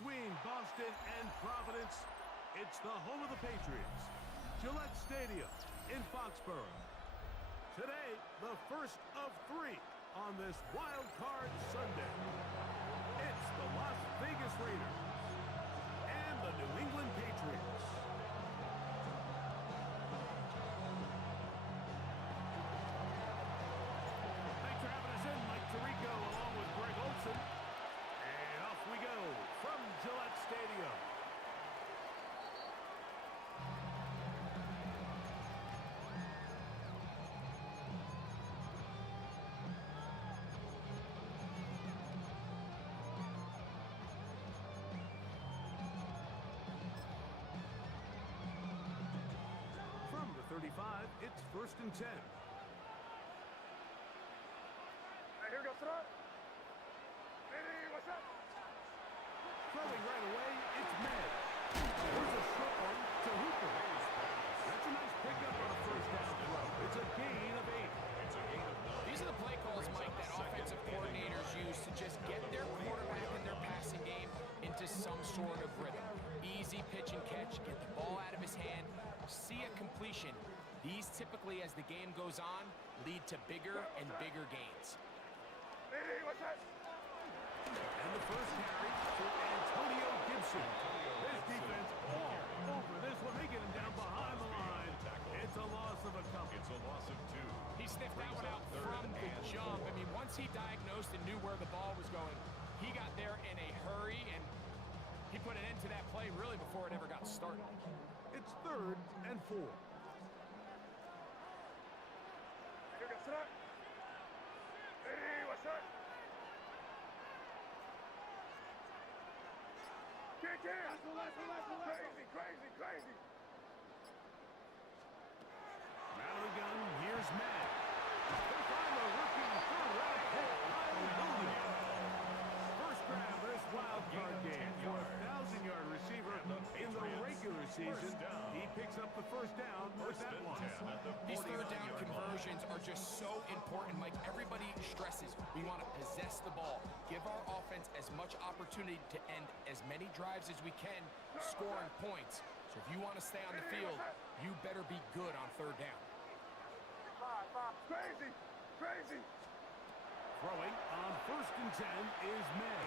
between Boston and Providence. It's the home of the Patriots, Gillette Stadium in Foxborough. Today, the first of 3 on this Wild Card Sunday. It's the Las Vegas Raiders and the New England Patriots. Thanks for having us in, Mike Tirico, along with Greg Olson. And off we go from Gillette Stadium. From the 35, it's 1st and 10. Here goes Trot. Hey, what's up? Throwing right away, it's May. Here's a short one to Hooper. That's a nice pickup on a first down throw. It's a gain of 8. These are the play calls, Mike, that offensive coordinators use to just get their quarterback and their passing game into some sort of rhythm. Easy pitch and catch, get the ball out of his hand, see a completion. These typically, as the game goes on, lead to bigger and bigger gains. Hey, what's up? And the first carry for Antonio Gibson. This defense all over this one. They get him down behind the line. It's a loss of a couple. It's a loss of 2. He sniffed that one out from the jump. I mean, once he diagnosed and knew where the ball was going, he got there in a hurry, and he put an end to that play really before it ever got started. It's 3rd and 4. Here goes Trot. Hey, what's up? Kick in! Crazy! Out of the gun, here's Matt. They find the rookie third-round pick, Hallelujah. First grab of this wild card game for a 1,000-yard receiver in the regular season. He picks up the first down with that one. These third down conversions are just so important, Mike. Everybody stresses we want to possess the ball, give our offense as much opportunity to end as many drives as we can, scoring points. So if you want to stay on the field, you better be good on third down. Crazy! Throwing on 1st and 10 is May.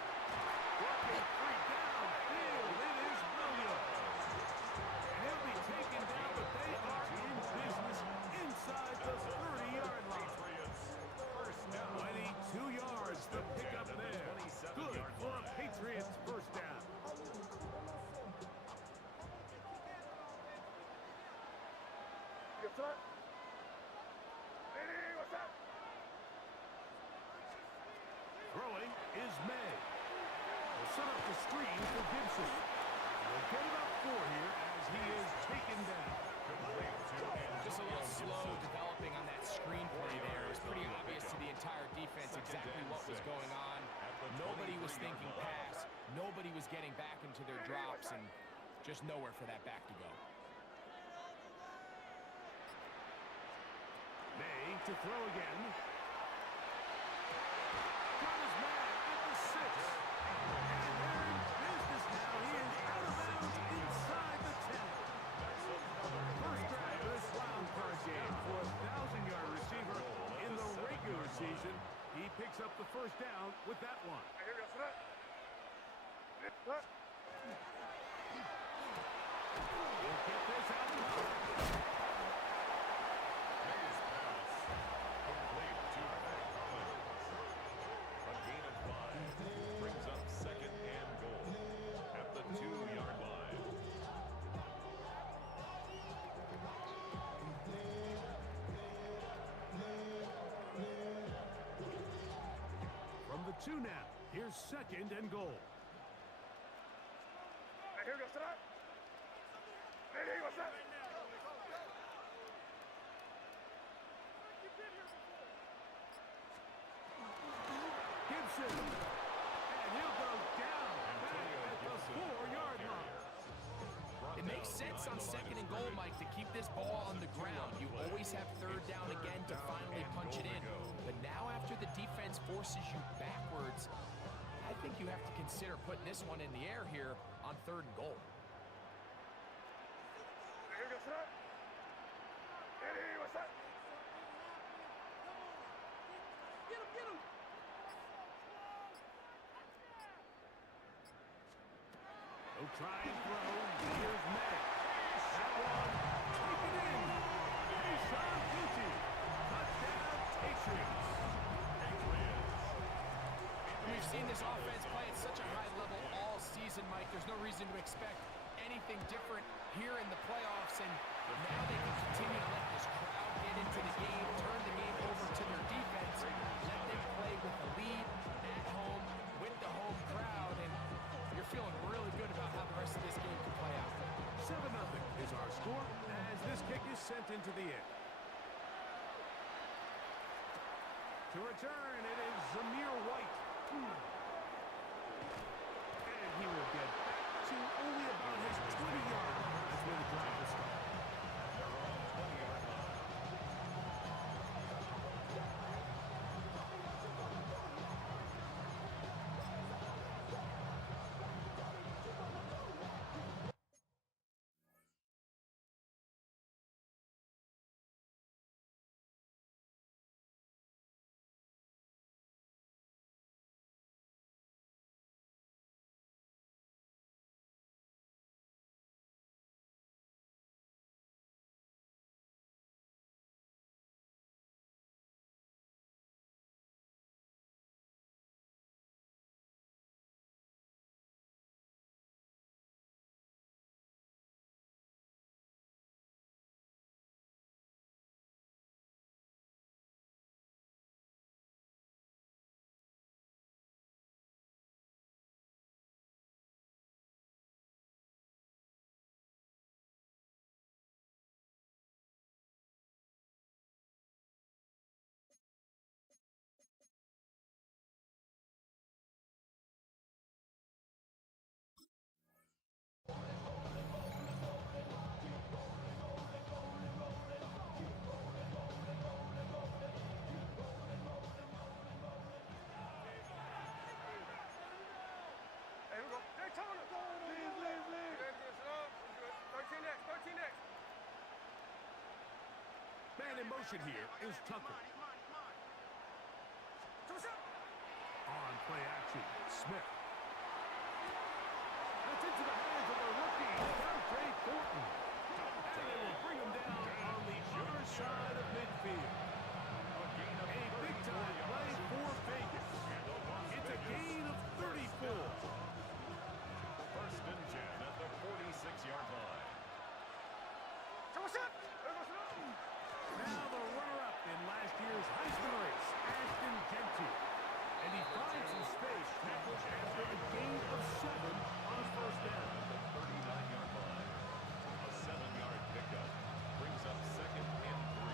Working free downfield. It is Williams. And he'll be taken down, but they are in business inside the 30-yard line. 22 yards to pick up there. Good for a Patriots first down. What's up? Hey, what's up? Throwing is May. They'll set up the screen for Gibson. They'll get about 4 here as he is taken down. Just a little slow developing on that screen play there. It was pretty obvious to the entire defense exactly what was going on. Nobody was thinking pass. Nobody was getting back into their drops, and just nowhere for that back to go. May to throw again. Got his man at the 6. And they're in business now. He is out of bounds inside the 10. First drive of this wild card game for a 1,000-yard receiver in the regular season. He picks up the first down with that one. Here goes Trot. We'll get this out of the Brings up 2nd and goal at the 2-yard line. From the 2 now, here's 2nd and goal. Here goes Trot. Hey, what's up? Gibson. And he'll go down back at the 4-yard line. It makes sense on 2nd and goal, Mike, to keep this ball on the ground. You always have third down again to finally punch it in. But now after the defense forces you backwards, I think you have to consider putting this one in the air here on 3rd and goal. He'll try and throw. Here's May. That one, take it in. Sean Gucci. Touchdown, Patriots. We've seen this offense play at such a high level all season, Mike. There's no reason to expect anything different here in the playoffs, and now they can continue to let this crowd get into the game, turn the game over to their defense, let them play with the lead at home with the home crowd, and you're feeling really good about how the rest of this game can play out. 7-0 is our score as this kick is sent into the air. To return, it is Zamir White. And he will get back to only about his 20-yard line. That's where the drive will start. Man in motion here is Tucker. On play action, Smith. That's into the hands of the rookie, Trey Thornton. And they will bring him down on the other side of midfield. A big-time play for Vegas. It's a gain of 34. 1st and 10 at the 46-yard line. Now the runner-up in last year's Heisman race, Ashton Genty. And he finds some space tackled after a gain of 7 on his 1st down. The 39-yard line. A 7-yard pickup brings up 2nd and 3.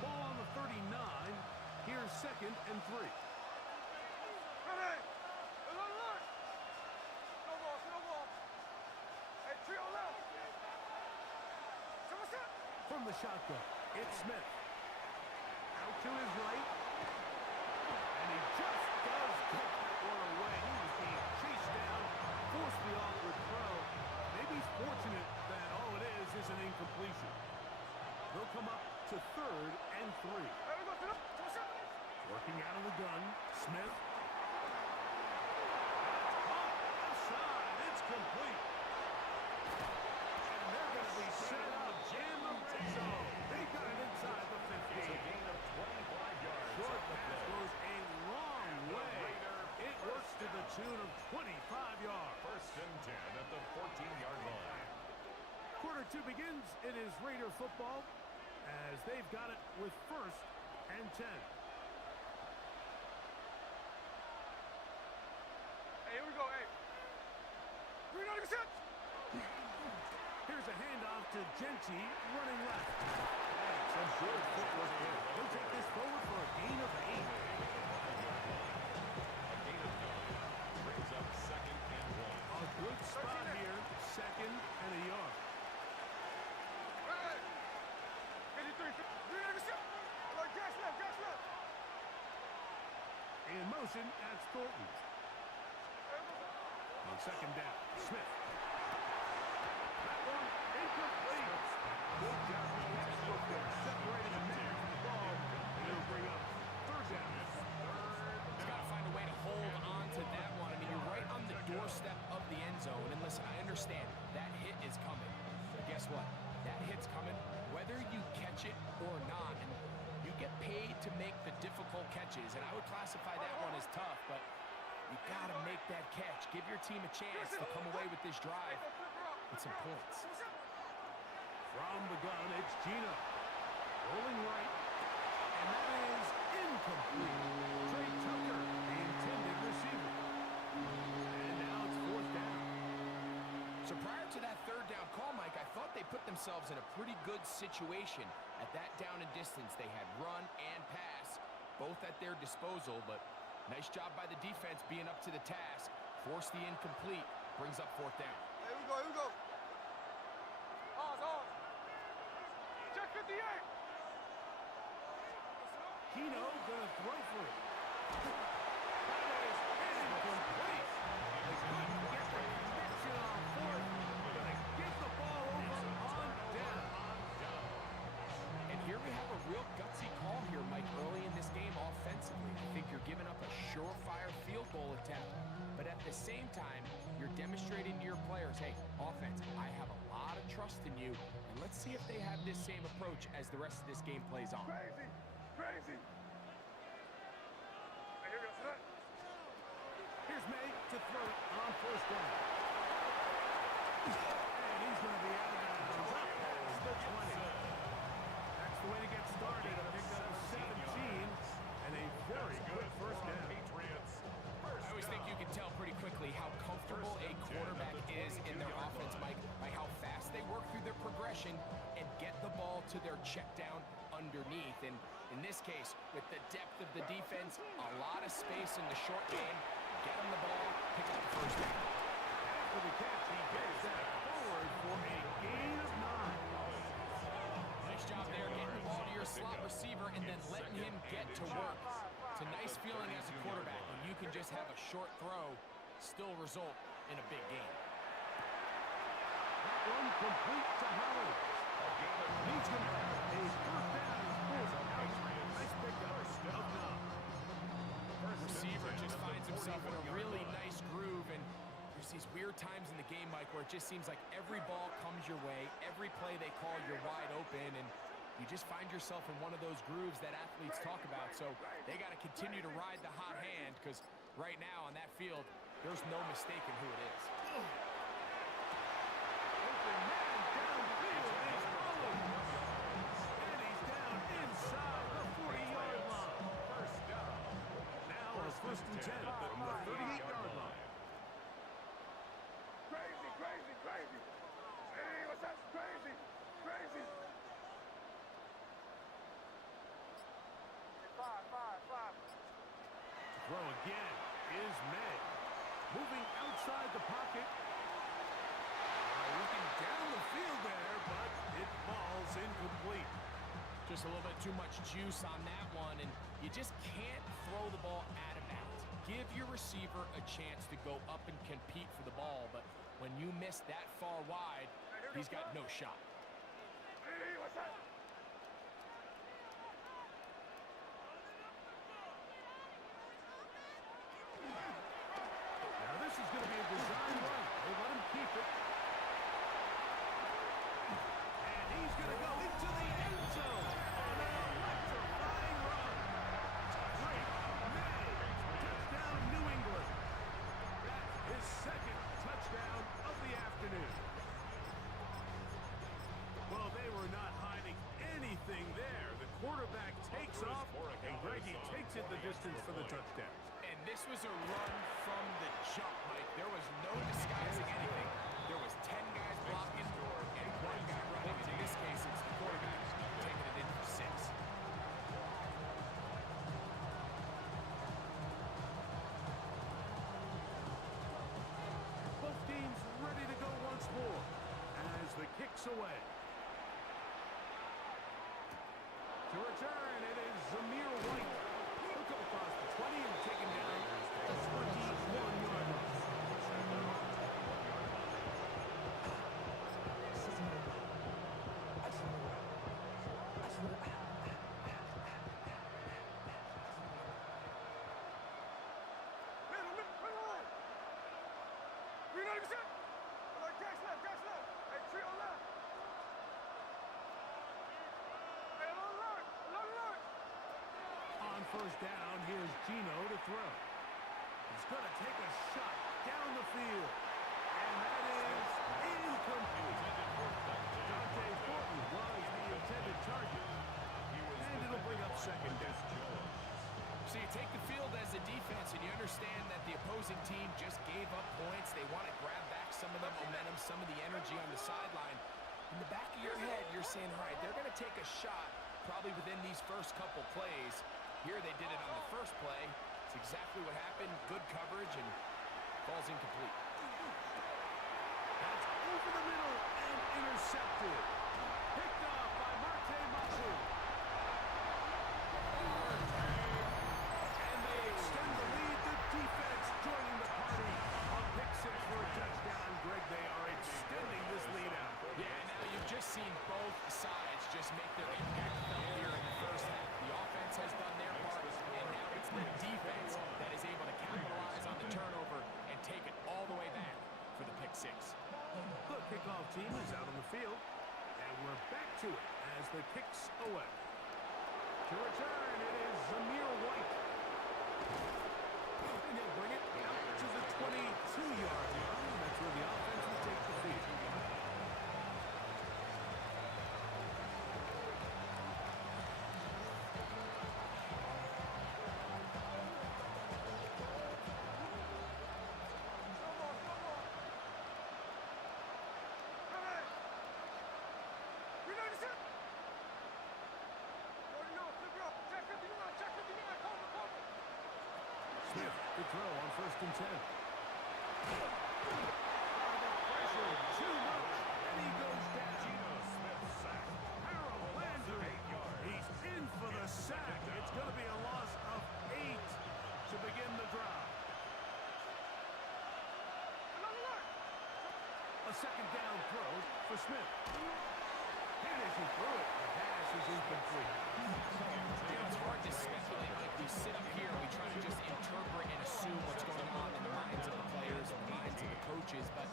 Ball on the 39. Here's 2nd and 3. From the shotgun, it's Smith. Out to his right. And he just does kick that one away. He was being chased down, forced the awkward throw. Maybe he's fortunate that all it is an incompletion. They'll come up to 3rd and 3. Working out of the gun, Smith. Caught outside. It's complete. And they're going to be set up in the red zone. They got it inside the 15. It's a gain of 25 yards. Short pass goes a long way. It works to the tune of 25 yards. 1st and 10 at the 14-yard line. Quarter 2 begins. It is Raider football as they've got it with 1st and 10. Hey, here we go, hey. Here's a handoff to Genty, running left. That's some good footwork there. He'll take this forward for a gain of 8. A gain of 9 brings up 2nd and 1. A good spot here, 2nd and a yard. motion, that's Thornton. On second down, Smith. That one incomplete. Good job of catch up there, separating a man from the ball. And it'll bring up third down. He's got to find a way to hold on to that one. I mean, you're right on the doorstep of the end zone. And listen, I understand that hit is coming. But guess what? That hit's coming whether you catch it or not. And you get paid to make the difficult catches. And I would classify that one as tough, but you got to make that catch. Give your team a chance to come away with this drive with some points. From the gun, it's Gino. Rolling right. And that is incomplete. Trey Tucker, the intended receiver. And now it's fourth down. So prior to that third down call, Mike, I thought they put themselves in a pretty good situation at that down and distance. They had run and pass, both at their disposal, but nice job by the defense being up to the task. Force the incomplete, brings up fourth down. Here we go, here we go. Pause. Check 58. Keno gonna throw for it. That is incomplete. They couldn't get the connection on fourth. Gonna give the ball over on down. And here we have a real gutsy call here, Mike, early in this game offensively. I think you're giving up a surefire field goal attempt, but at the same time, you're demonstrating to your players, hey, offense, I have a lot of trust in you, and let's see if they have this same approach as the rest of this game plays on. Crazy. Hey, here we go, son. Here's May to throw it on first down. And he's going to be out of bounds up past the 20. That's the way to get started. A pick up 17 and a very good first down. I always think you can tell pretty quickly how comfortable a quarterback is in their offense, Mike, by how fast they work through their progression and get the ball to their check down underneath. And in this case, with the depth of the defense, a lot of space in the short game, get him the ball, pick up the first down. After the catch, he gets that forward for a gain of 9. Nice job there, getting the ball to your slot receiver and then letting him get to work. It's a nice feeling as a quarterback when you can just have a short throw still result in a big game. That one complete to Howard. He's going to have a first down and fourth. Nice pickup of 9. Receiver just finds himself in a really nice groove, and there's these weird times in the game, Mike, where it just seems like every ball comes your way, every play they call, you're wide open, and you just find yourself in one of those grooves that athletes talk about. So they got to continue to ride the hot hand, because right now on that field, there's no mistaking who it is. Open man downfield is Owen. And he's down inside the 40-yard line. First down. Now a first and 10 from the 38-yard line. Crazy. Hey, what's up? Crazy. Five. Throw again is May. Moving outside the pocket. Looking down the field there, but it falls incomplete. Just a little bit too much juice on that one, and you just can't throw the ball out of bounds. Give your receiver a chance to go up and compete for the ball, but when you miss that far wide, he's got no shot. Hey, what's up? Now this is going to be a design run. They let him keep it. And he's going to go into the end zone on an electrifying run. Great May. Touchdown, New England. That's his second touchdown of the afternoon. Well, they were not hiding anything there. The quarterback takes off, and Greggy takes it the distance for the touchdown. And this was a run from the jump, Mike. There was no disguising anything. There was 10 guys blocking and 1 guy running. And in this case, it's the quarterback taking it in for 6. Both teams ready to go once more as the kick's away. To return, it is Zamir White. He'll go across the 20 and take him down first down. Here's Gino to throw. He's going to take a shot down the field. And that is incomplete. Dante Fortin was the intended target. And it'll bring up second down. So you take the field as a defense, and you understand that the opposing team just gave up points. They want to grab back some of the momentum, some of the energy on the sideline. In the back of your head, you're saying, all right, they're going to take a shot probably within these first couple plays. Here they did it on the first play. It's exactly what happened. Good coverage, and ball's incomplete. That's over the middle and intercepted. Picked off by Marte Mapu. And they extend the lead. The defense joining the party. A pick six for a touchdown. Greg, they are extending this lead out. Yeah, now you've just seen both sides just make their impact felt here in the first half. The offense has done their part, and now it's the defense that is able to capitalize on the turnover and take it all the way back for the pick six. The kickoff team is out on the field, and we're back to it as the kicks away. To return, it is Zamir White. And he'll bring it out to the 22-yard line. That's where the offense will take the field. Smith to throw on 1st and 10. The pressure too much, and he goes down. Geno Smith sacked. Harold Landry, he's in for the sack. It's going to be a loss of 8 to begin the drive. A second down throw for Smith. And as he threw it, the pass is incomplete. You know, it's hard to speculate. Like, we sit up here and we try to just interpret and assume what's going on in the minds of the players and the minds of the coaches, but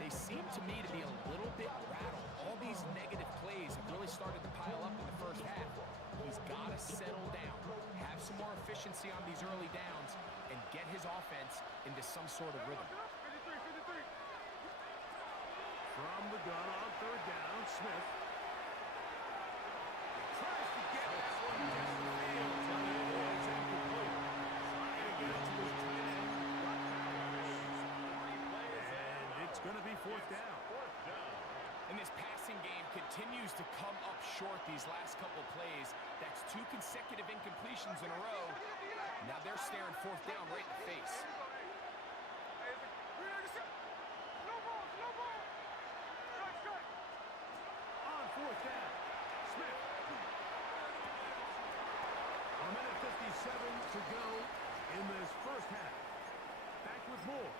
they seem to me to be a little bit rattled. All these negative plays have really started to pile up in the first half. He's got to settle down, have some more efficiency on these early downs, and get his offense into some sort of rhythm. From the gun on 3rd down, Smith tries to get that one down the field. It's incomplete. Trying to get it to his tight end. And it's going to be 4th down. And this passing game continues to come up short these last couple plays. That's 2 consecutive incompletions in a row. Now they're staring 4th down right in the face. On 4th down, Smith. A minute 57 to go in this first half. Back with more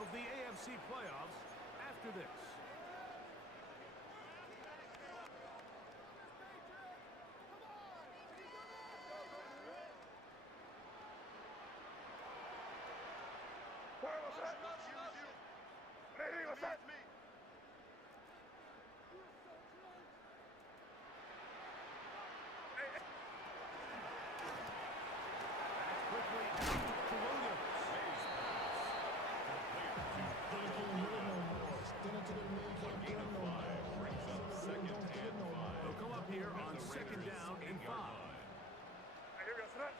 of the AFC playoffs after this. Where was that? Lady, what's that? Quickly out to Williams. Gain of 5 brings up 2nd and 5. They'll come up here on 2nd down and 5. Hey, here we go, son.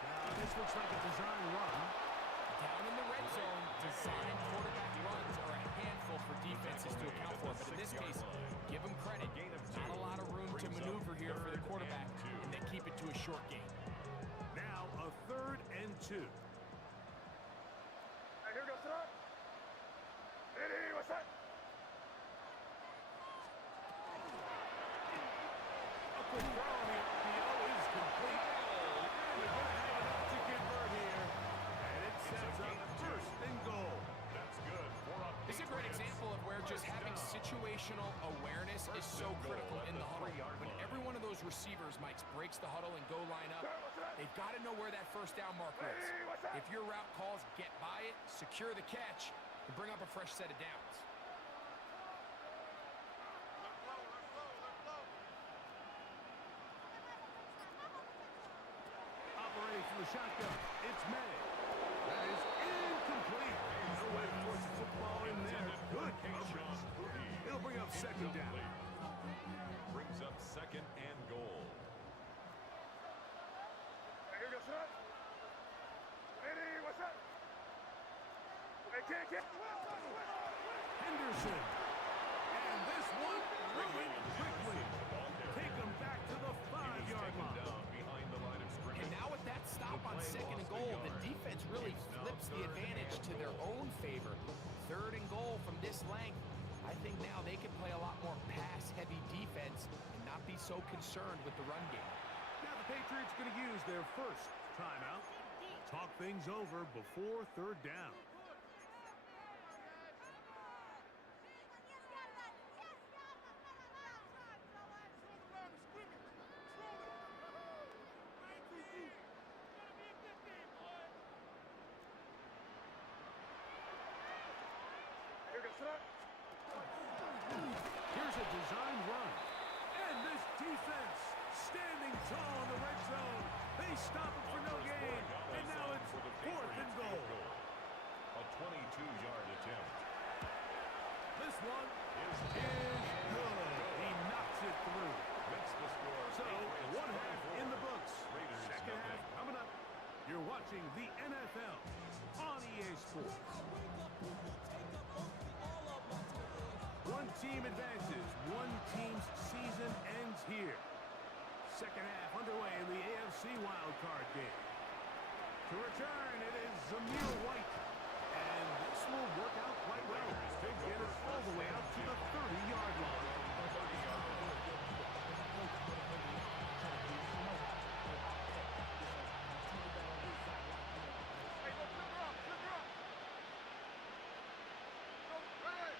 Now this looks like a design run. Down in the red zone, designed quarterback runs are a handful for defenses to account for. But in this case, give them credit. Not a lot of room to maneuver here for the quarterback, and they keep it to a short game. Now a 3rd and 2. Hey, here we go, son. Lady, what's that? A quick throw on the RPO is complete. And they're going to have enough to convert here. And it sets up 1st and goal. That's good. 4 up. This is a great example of where just having situational awareness is so critical in the huddle. When every one of those receivers, Mike, breaks the huddle and go line up, they've got to know where that 1st down marker is. If your route calls, get by it, secure the catch, and bring up a fresh set of downs. shotgun. It's May. That is incomplete. No way to force the football in there. Good coverage. It'll bring up second down. Brings up second and goal. Here goes son. Ready, what's up? Hey, kid. Henderson. And this one ruined quickly. Take them back to the 5-yard line. Down behind the line of scrimmage. And now with that stop on second and goal, the defense really flips the advantage to their own favor. Third and goal from this length. I think now they can play a lot more pass-heavy defense and not be so concerned with the run game. Now the Patriots going to use their first timeout. Talk things over before third down. Here goes son. Here's a design run. And this defense standing tall in the red zone. They stop it for no gain. And now it's fourth and goal. A 22-yard attempt. This one is good. He knocks it through. Makes the score. So, one half in the books. Raiders Second half coming up. You're watching the NFL on EA Sports. One team advances. One team's season ends here. Second half underway in the AFC wildcard game. To return, it is Zamir White. And this will work out quite well. They get it all the way out to the 30-yard line. Hey, go flipper up. Go, right.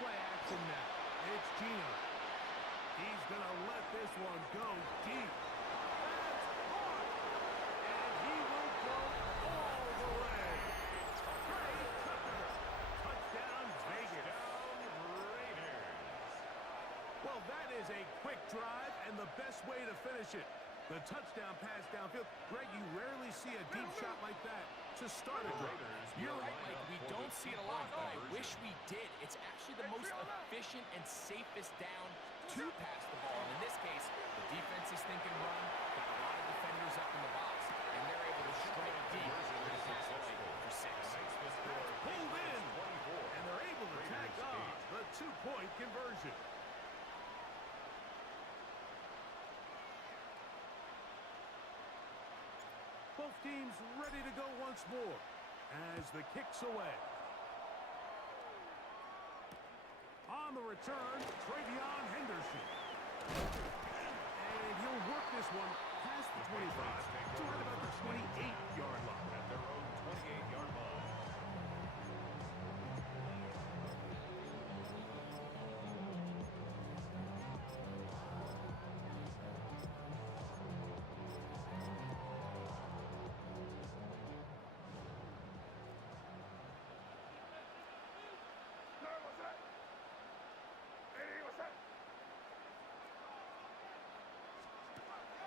Play action now. It's Gino. He's going to let this one go deep. That's caught. And he will go all the way. Trey Tucker. Touchdown, Vegas. Well, that is a quick drive and the best way to finish it. The touchdown pass downfield. Greg, you rarely see a deep shot like that to start a drive. You're right, Mike. We don't see it a lot, but I wish we did. It's actually the most efficient and safest down to pass the ball. And in this case, the defense is thinking run, got a lot of defenders up in the box, and they're able to strike deep with a pass play for 6. Pulled in, and they're able to tack on the 2-point conversion. Both teams ready to go once more as the kick's away. On the return, Travion Henderson. And he'll work this one past the 25 to right about the 28-yard line. At their own 28-yard line.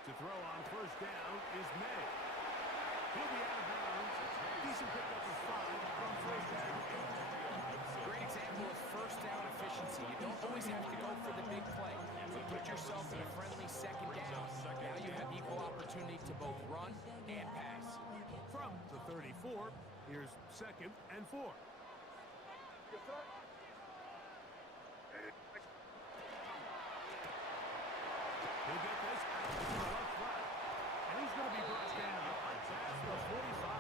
To throw on first down is May. He'll be out of bounds. Decent pickup of 5 from first down. Great example of first down efficiency. You don't always have to go for the big play. But put yourself in a friendly second down. Now you have equal opportunity to both run and pass. From the 34, here's second and 4. Yes, sir. He'll get this out to the left flat. And he's going to be brought down past the 45.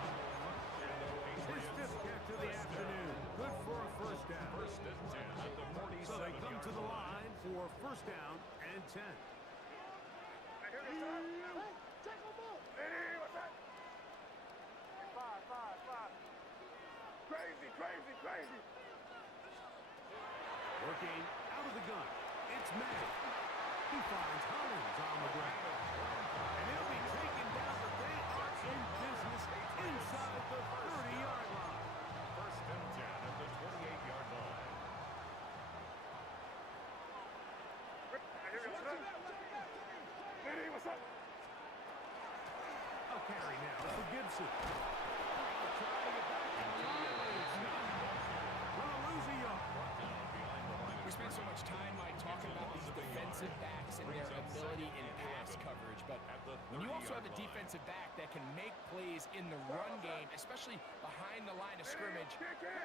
His 5th catch of the afternoon. Good for a first down. First and 10 at the 47-yard So they come to the line. line for first down and 10. Hey, here goes son. Hey, check on ball. Ready, what's that? 5. Crazy. Working out of the gun. It's May. He finds Hollins on the ground. And he'll be taken down, but they are in business inside the 30-yard line. First and 10 at the 28-yard line. Hey, here goes son. Ready, what's up? carry now for Gibson. Trying to get back to the line. Gonna lose a yard. We spend so much time, Mike, talking about these defensive backs and their ability in pass coverage, but when you also have a defensive back that can make plays in the run game, especially behind the line of scrimmage,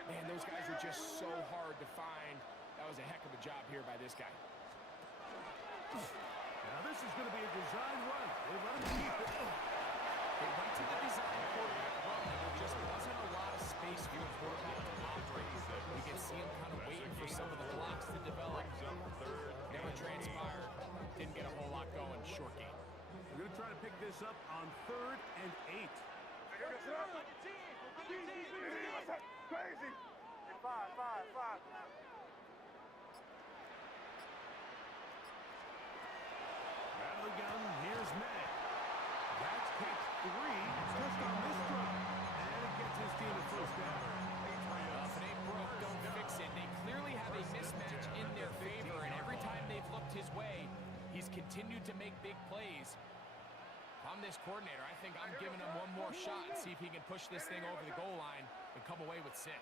man, those guys are just so hard to find. That was a heck of a job here by this guy. Now this is going to be a design run. They let him keep it. They went to the design quarterback run, and there just wasn't a lot of space for the quarterback to operate. You can see him kind of waiting for some of the blocks to develop. Never transpired. Didn't get a whole lot going. Short game. We're going to try to pick this up on 3rd and 8. Crazy. 5. Rattle the gun. Here's May. That's catch 3 just on this drop. And it gets his team a first down. If it ain't broke, don't fix it. They clearly have a mismatch in their favor, and every time they've looked his way, he's continued to make big plays. If I'm this coordinator, I think I'm giving him one more shot and see if he can push this thing over the goal line and come away with 6.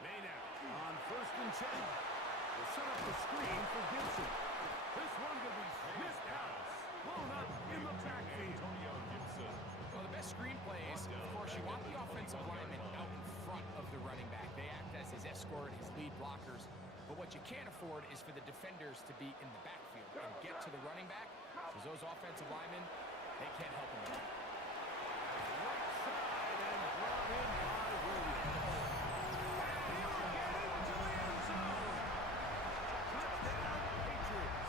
Made out on 1st and 10. We'll set up the screen for Gibson. This one will be missed out. Blown up in the backfield. Well, the best screen plays, of course, you want the offensive lineman out in front of the running back. They act as his escort, his lead blockers. But what you can't afford is for the defenders to be in the backfield and get to the running back, because those offensive linemen, they can't help him with that. Right side and brought in by Williams. He'll get into the end zone. Touchdown, Patriots.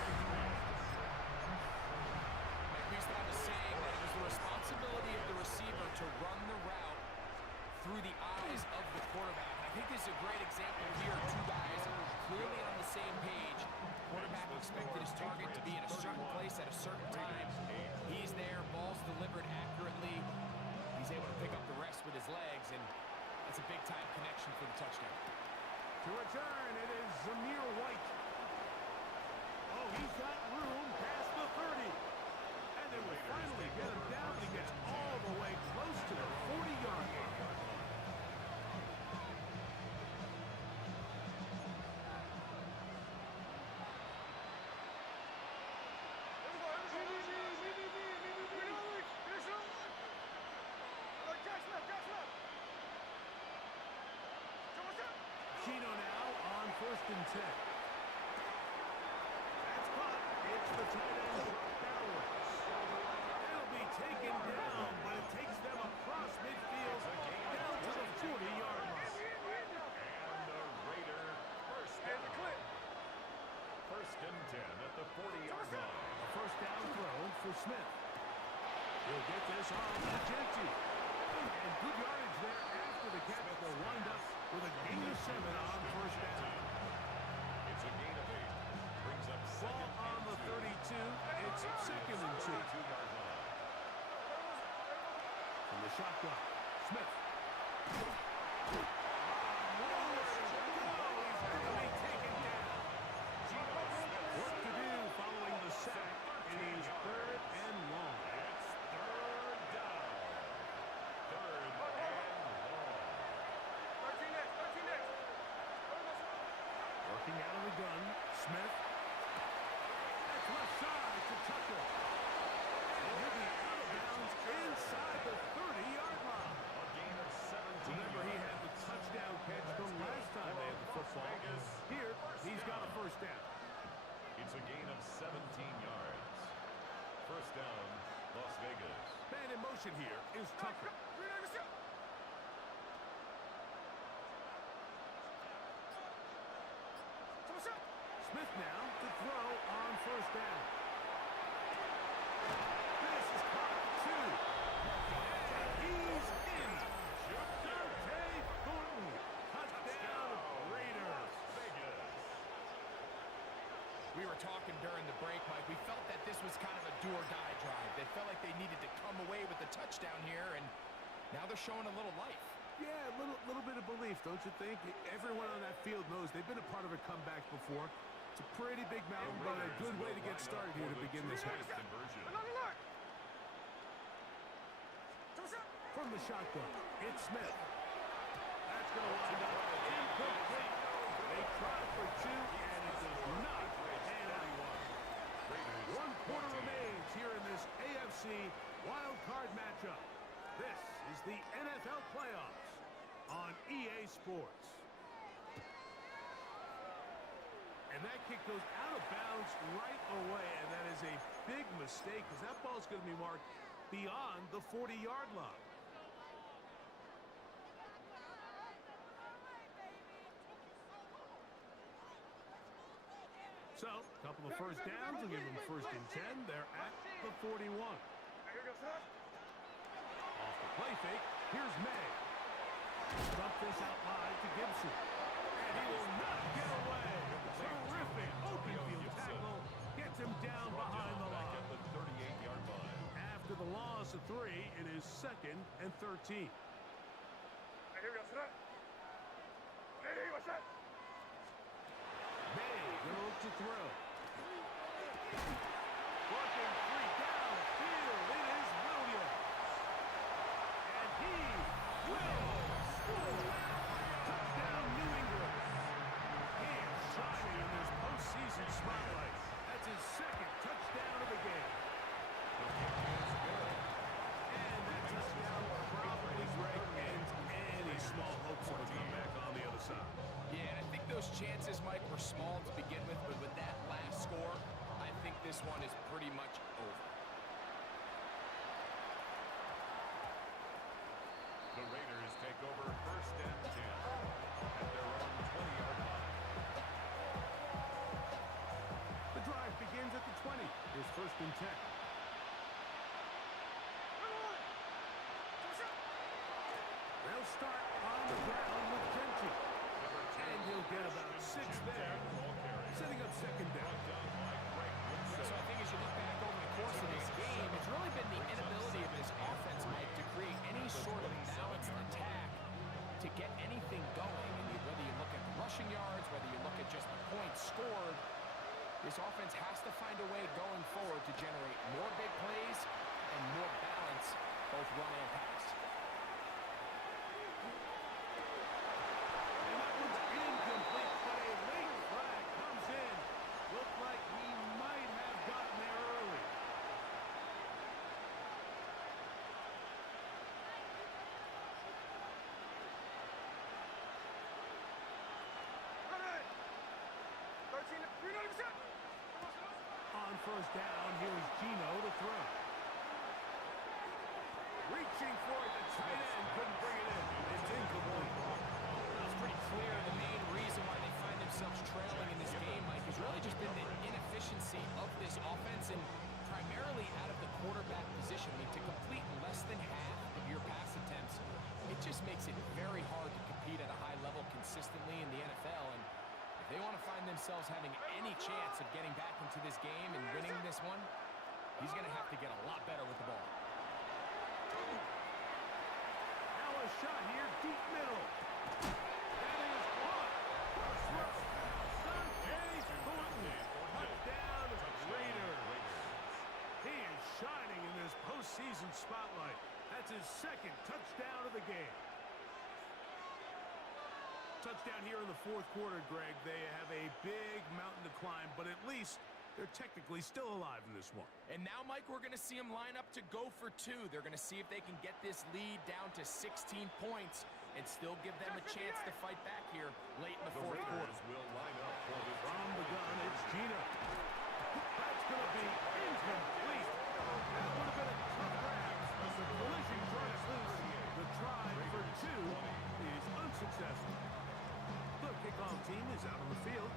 Like we started saying that it was the responsibility of the receiver to run the route through the eyes of the quarterback. I think this is a great example here. Two guys clearly on the same page. Quarterback expected his target to be in a certain place at a certain time. He's there, ball's delivered accurately. He's able to pick up the rest with his legs, and that's a big-time connection for the touchdown. To return, it is Zamir White. Oh, he's got room past the 30. And they will finally get him down to get all the way close to the 40-yard line. Chino now on 1st and 10. That's caught. It's the tight end, Bowers. It'll be taken down, but it takes them across midfield down to the 40-yard line. And the Raider first down. 1st and 10 at the 40-yard line. A first down throw for Smith. He'll get this on to Genty. And good yardage there after the catch. They'll wind up with a gain of 7 on 1st down. It's a gain of 8. Brings up Ball on the 32. It's 2nd and 2. 2-yard line. From the shotgun, Smith. Work to do following the sack. It is 3rd and long. It's 3rd down. 3rd and long. Working out of the gun, Smith. That's left side to Tucker. And he'll be out of bounds inside the 30-yard line. A gain of 17. Remember, he had the touchdown catch the last time they had the football. Here, he's got a first down. It's a gain of 17 yards. First down, Las Vegas. Man in motion here is Tucker. Smith now to throw on first down. This is caught 2. And he's in. Dante Thornton. Touchdown, Raiders. We were talking during the break, Mike. We felt that this was kind of a do-or-die drive. They felt like they needed to come away with the touchdown here, and now they're showing a little life. Yeah, a little bit of belief, don't you think? Everyone on that field knows they've been a part of a comeback before. It's a pretty big mountain, but a good way to get started here to begin this half. From the shotgun, it's Smith. That's going to wind up incomplete. They tried for two, and it does not pan out. 1 quarter remains here in this AFC wild card matchup. This is the NFL playoffs on EA Sports. And that kick goes out of bounds right away, and that is a big mistake because that ball's going to be marked beyond the 40-yard line. So, a couple of first downs will give them 1st and 10. They're at the 41. Off the play fake, here's May. Dump this out wide to Gibson. And he will not get away. Terrific open field tackle. Gets him down behind the line. At the 38-yard line. After the loss of 3, it is 2nd and 13. May gonna look to throw. Working 3 downfield. It is Williams. And he will score. Touchdown, New England. He is shining in this postseason spotlight. That's his 2nd touchdown of the game. And that touchdown probably ends any small hopes of a comeback on the other side. Yeah, and I think those chances, Mike, were small to begin with, but with that last score, I think this one is pretty much over. The Raiders take over 1st and 10 at their own 20-yard line. The drive begins at the 20. Here's 1st and 10. They'll start on the ground with Kenchi. And he'll get about 6 there, setting up 2nd down. So I think as you look back over the course of this game, it's really been the inability of this offense, Mike, to create any sort of balanced attack to get anything going. And whether you look at the rushing yards, whether you look at just the points scored, this offense has to find a way going forward to generate more big plays and more balance, both run and pass. And that one's incomplete, but a late flag comes in. Looked like he might have gotten there early. On 1st down, here's Gino to throw. Reaching for it, the tight end couldn't bring it in. It's incomplete. It's pretty clear the main reason why they find themselves trailing in this game, Mike, has really just been the inefficiency of this offense and primarily out of the quarterback position. I mean, to complete less than half of your pass attempts, it just makes it very hard to compete at a high level consistently in the NFL. And if they want to find themselves having any chance of getting back into this game and winning this one, he's going to have to get a lot better with the ball. Now a shot here, deep middle. That is caught. Touchdown, Raiders. He is shining in this postseason spotlight. That's his 2nd touchdown of the game. Touchdown here in the 4th quarter, Greg. They have a big mountain to climb, but at least they're technically still alive in this one. And now, Mike, we're going to see them line up to go for 2. They're going to see if they can get this lead down to 16 points and still give them a chance to fight back here late in the 4th quarter. Will line up for the From the gun, it's Gino. That's going to be incomplete. That would have been a tough grab, but the collision drives loose. The try for 2 is unsuccessful. The kickoff team is out on the field,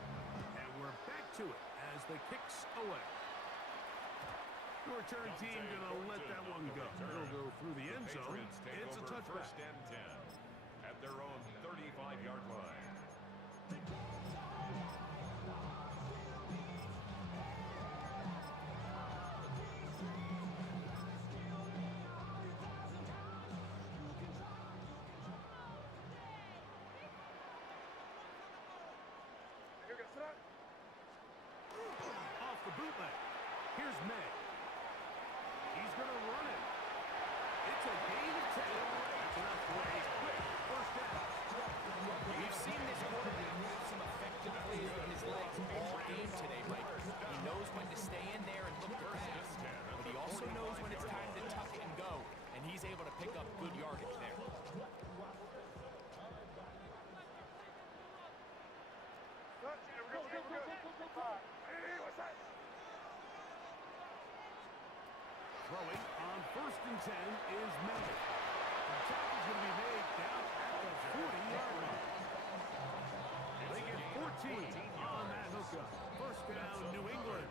and we're back to it as the kicks away. The return team going to let that one go. It'll go through the end zone. It's a touchback. 1st and 10 at their own 35-yard line. Here's May. He's going to run it. It's a gain of 10. That's enough for a quick first down. We've seen this quarterback have some effective plays with his legs all game today, Mike. He knows when to stay in there and look to pass, but he also knows when it's time to tuck it and go, and he's able to pick up good yardage there. Throwing on 1st and 10 is May. The tackle's going to be made down at the 40-yard line. They get 14 on that hookup. First down, New England.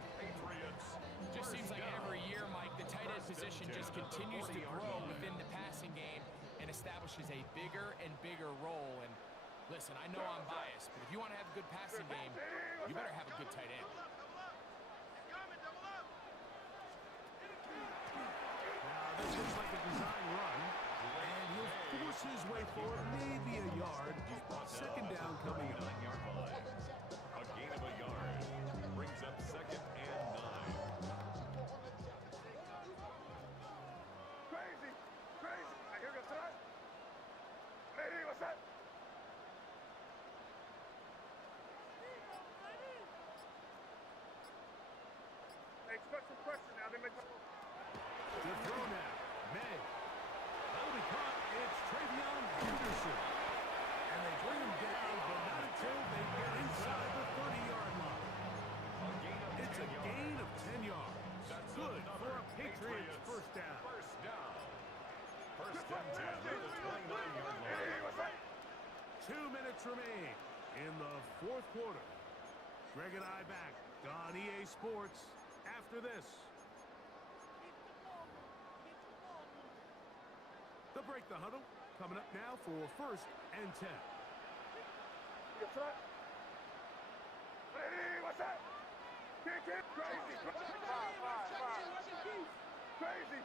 Just seems like every year, Mike, the tight end position just continues to grow within the passing game and establishes a bigger and bigger role. And listen, I know I'm biased, but if you want to have a good passing game, you better have a good tight end. This looks like a design run, and he'll force his way forward, maybe a yard. Second down coming up. A gain of a yard brings up 2nd and 9. Crazy! Crazy! I hear you try. Ready, what's that? They expect some pressure now. They make To throw now, May. That'll be caught. It's Travion Henderson. And they bring him down, but not until they get inside the 30-yard line. It's a gain of 10 yards. That's good for a Patriots first down. First down. First and 10 at the 29-yard line. 2 minutes remain in the 4th quarter. Greg and I back on EA Sports after this. They'll break the huddle. Coming up now for 1st and 10. Ready, what's that? Kick it, crazy! Crazy!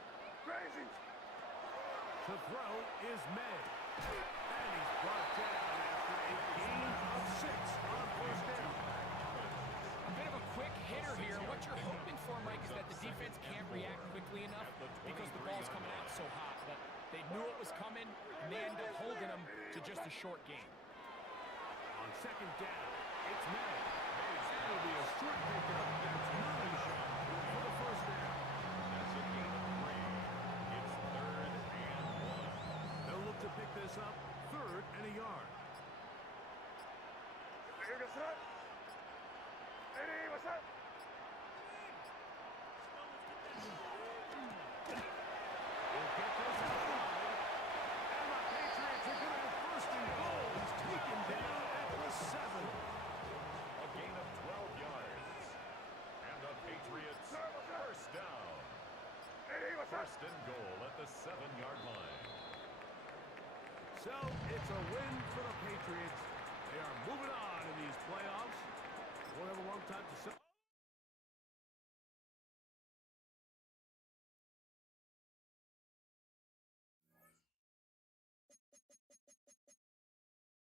Crazy! To throw is May. And he's brought down after a gain of 6 on 1st down. A bit of a quick hitter here. What you're hoping for, Mike, is that the defense can't react quickly enough because the ball's coming out so hot. But they knew it was coming, and they ended up holding them to just a short game. On 2nd down, it's May. That'll be a short pickup. That's not a shot for the first down. That's a gain of 3. It's 3rd and 1. They'll look to pick this up 3rd and a yard. Here goes that. Ready, what's that? He'll get this out of line. And the Patriots are going to have 1st and goal. He's taken down at the 7. A gain of 12 yards. And the Patriots first down. Ready, what's that? 1st and goal at the 7-yard line. So it's a win for the Patriots. They are moving on in these playoffs. We'll have a long time